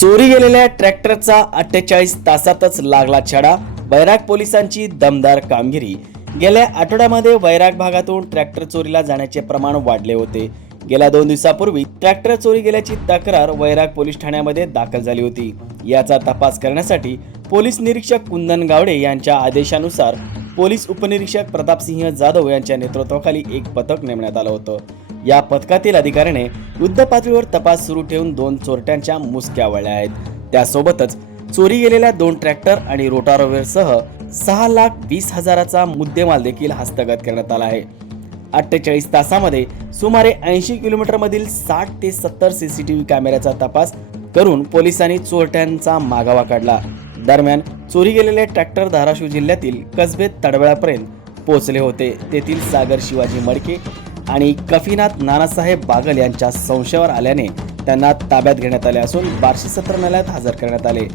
चोरी गेलेल्या ट्रॅक्टरचा अठ्ठेचाळीस तासातच लागला छडा. वैराग पोलिसांची दमदार कामगिरी. गेल्या आठवड्यामध्ये वैराग भागातून ट्रॅक्टर चोरीला जाण्याचे प्रमाण वाढले होते. गेल्या दोन दिवसापूर्वी ट्रॅक्टर चोरी गेल्याची तक्रार वैराग पोलीस ठाण्यामध्ये दाखल झाली होती. याचा तपास करण्यासाठी पोलीस निरीक्षक कुंदन गावडे यांच्या आदेशानुसार पोलीस उपनिरीक्षक प्रतापसिंह जाधव यांच्या नेतृत्वाखाली एक पथक नेमण्यात आलं होतं. या पथकातील अधिकाऱ्याने युद्ध पातळीवर तपास सुरू ठेवून दोन चोरट्यांच्या मुसक्या वळल्या आहेत. त्यासोबतच चोरी गेलेल्या दोन ट्रॅक्टर आणि रोटारोवेरसह सहा लाख वीस हजाराचा मुद्देमाल देखील हस्तगत करण्यात आला आहे. अठ्ठेचाळीस तासामध्ये सुमारे ऐंशी किलोमीटरमधील साठ ते सत्तर सीसीटीव्ही कॅमेऱ्याचा तपास करून पोलिसांनी चोरट्यांचा मागावा काढला. दरम्यान चोरी गेलेले ट्रॅक्टर धाराशिव जिल्ह्यातील कसबेत तडवळ्यापर्यंत पोहोचले होते. तेथील सागर शिवाजी मडके आणि कफीनाथ नानासाहेब बागल यांच्या संशयावर आल्याने त्यांना ताब्यात घेण्यात आले असून बार्शी सत्र न्यायालयात हजर करण्यात आले.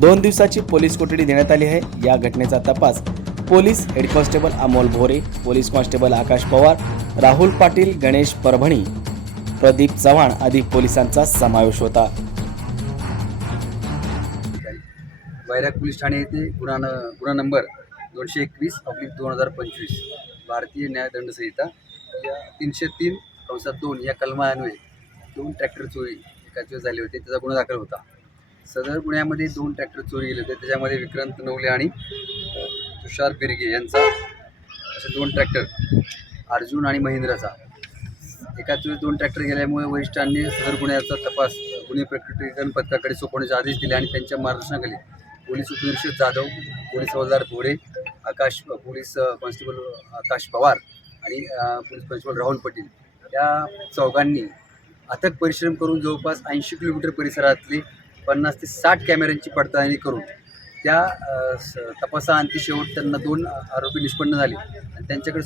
दोन दिवसाची पोलीस कोठडी देण्यात आली आहे. या घटनेचा तपास police head constable Amol Bhore police constable Akash Pawar Rahul Patil Ganesh Parbhani Pradeep Chavan आदी पोलिसांचा समावेश होता. वैराग पोलीस ठाणे येथे गुन्हा न गुन्हा नंबर दोनशे एकवीस अब्लिक दोन हजार पंचवीस भारतीय न्यायदंड संहिता या तीनशे तीन कंसात दोन या कलमान्वये दोन ट्रॅक्टर चोरी एकाच वेळेस झाले होते. त्याचा गुन्हा दाखल होता. सदर गुन्ह्यामध्ये दोन ट्रॅक्टर चोरी गेले होते. त्याच्यामध्ये विक्रांत नवले आणि तुषार बिरगे यांचा असे दोन ट्रॅक्टर अर्जुन आणि महिंद्राचा. एकाच वेळी दोन ट्रॅक्टर गेल्यामुळे वरिष्ठांनी सदर गुन्ह्याचा तपास गुन्हे प्रकटीकरण पथकाकडे सोपवण्याचे आदेश दिले आणि त्यांच्या मार्गदर्शनाखाली पोलीस उपनिरीक्षक जाधव पोलीस हवालदार भोरे आकाश पोलीस कॉन्स्टेबल आकाश पवार आणि अ, पोलीस कॉन्स्टेबल राहुल पाटील या चौघांनी अथक परिश्रम करून जवळपास ऐंशी किलोमीटर परिसरातली पन्नास ते साठ कॅमेऱ्यांची पडताळणी करून त्या तपासाअंती शेवट त्यांना दोन आरोपी निष्पन्न झाले आणि त्यांच्याकडे